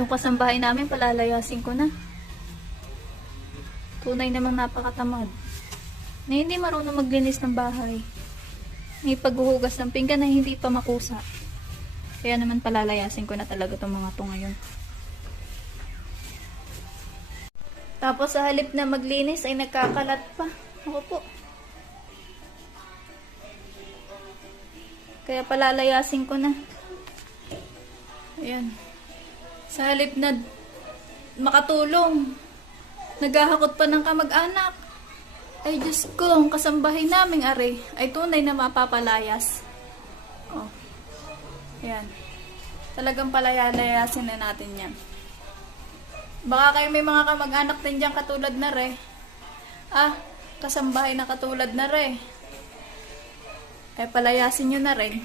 Yung kasambahay namin, palalayasin ko na. Tunay namang napakatamad. Na hindi marunong maglinis ng bahay. May paghuhugas ng pinggan na hindi pa makusa. Kaya naman palalayasin ko na talaga itong mga to ngayon. Tapos sa halip na maglinis ay nagkakalat pa. Ako po. Kaya palalayasin ko na. Ayan. Sa halip na makatulong, naghahakot pa ng kamag-anak. Ay Diyos ko, ang kasambahay naming are ay tunay na mapapalayas. Oh. Ayan. Talagang palalayasin na natin yan. Baka kayo may mga kamag-anak din dyan katulad na re. Kasambahay na katulad na re. Ay palayasin nyo na rin.